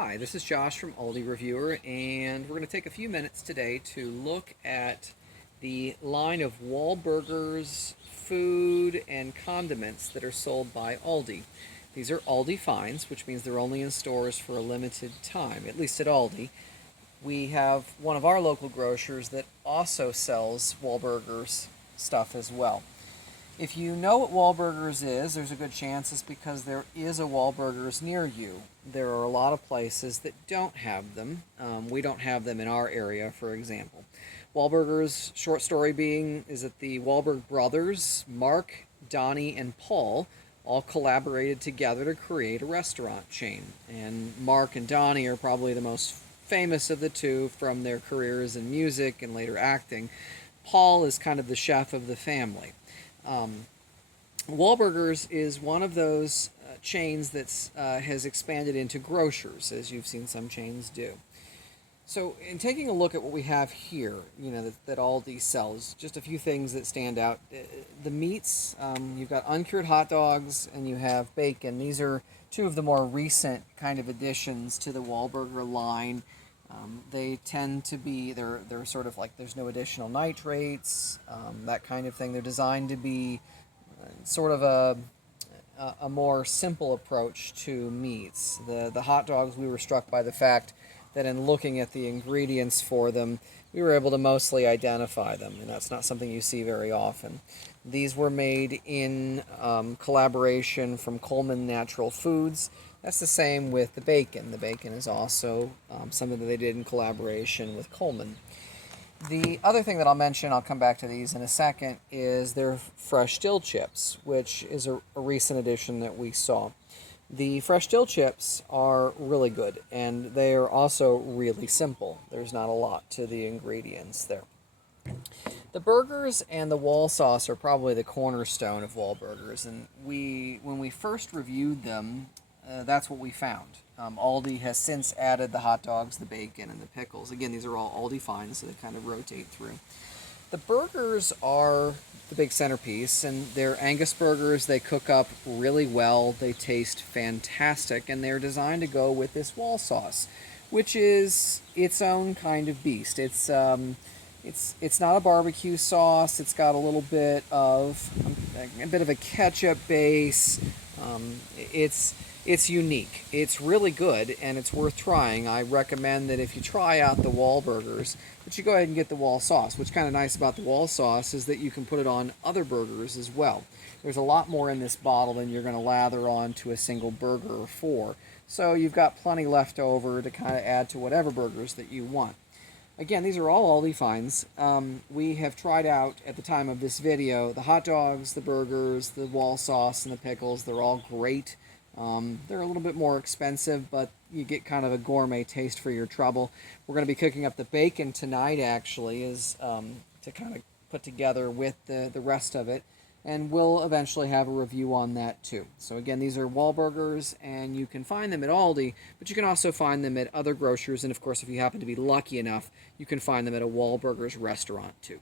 Hi, this is Josh from Aldi Reviewer, and we're going to take a few minutes today to look at the line of Wahlburgers food and condiments that are sold by Aldi. These are Aldi finds, which means they're only in stores for a limited time, at least at Aldi. We have one of our local grocers that also sells Wahlburgers stuff as well. If you know what Wahlburgers is, there's a good chance it's because there is a Wahlburgers near you. There are a lot of places that don't have them. We don't have them in our area, for example. Wahlburgers, short story being, is that the Wahlberg brothers, Mark, Donnie, and Paul, all collaborated together to create a restaurant chain. And Mark and Donnie are probably the most famous of the two from their careers in music and later acting. Paul is kind of the chef of the family. Um, Wahlburgers is one of those chains that has expanded into grocers, as you've seen some chains do. So, in taking a look at what we have here, that Aldi sells, just a few things that stand out. The meats, you've got uncured hot dogs and you have bacon. These are two of the more recent kind of additions to the Wahlburger line. They tend to be, they're sort of like there's no additional nitrates, that kind of thing. They're designed to be sort of a more simple approach to meats. The hot dogs, we were struck by the fact that in looking at the ingredients for them, we were able to mostly identify them, and that's not something you see very often. These were made in collaboration from Coleman Natural Foods. That's the same with the bacon. The bacon is also something that they did in collaboration with Coleman. The other thing that I'll mention, I'll come back to these in a second, is their fresh dill chips, which is a recent addition that we saw. The fresh dill chips are really good, and they are also really simple. There's not a lot to the ingredients there. The burgers and the wall sauce are probably the cornerstone of Wahlburgers, and when we first reviewed them, that's what we found. Aldi has since added the hot dogs, the bacon, and the pickles. Again, these are all Aldi finds, so they kind of rotate through. The burgers are the big centerpiece, and they're Angus burgers. They cook up really well. They taste fantastic, and they're designed to go with this wall sauce, which is its own kind of beast. It's not a barbecue sauce. It's got a little bit of a ketchup base. It's unique. It's really good, and it's worth trying. I recommend that if you try out the Wahlburgers, that you go ahead and get the wall sauce. What's kind of nice about the wall sauce is that you can put it on other burgers as well. There's a lot more in this bottle than you're going to lather on to a single burger or four. So you've got plenty left over to kind of add to whatever burgers that you want. Again, these are all Aldi finds. We have tried out, at the time of this video, the hot dogs, the burgers, the wall sauce, and the pickles. They're all great. They're a little bit more expensive, but you get kind of a gourmet taste for your trouble. We're going to be cooking up the bacon tonight, actually, to kind of put together with the rest of it. And we'll eventually have a review on that too. So again, these are Wahlburgers, and you can find them at Aldi, but you can also find them at other grocers, and of course, if you happen to be lucky enough, you can find them at a Wahlburgers restaurant too.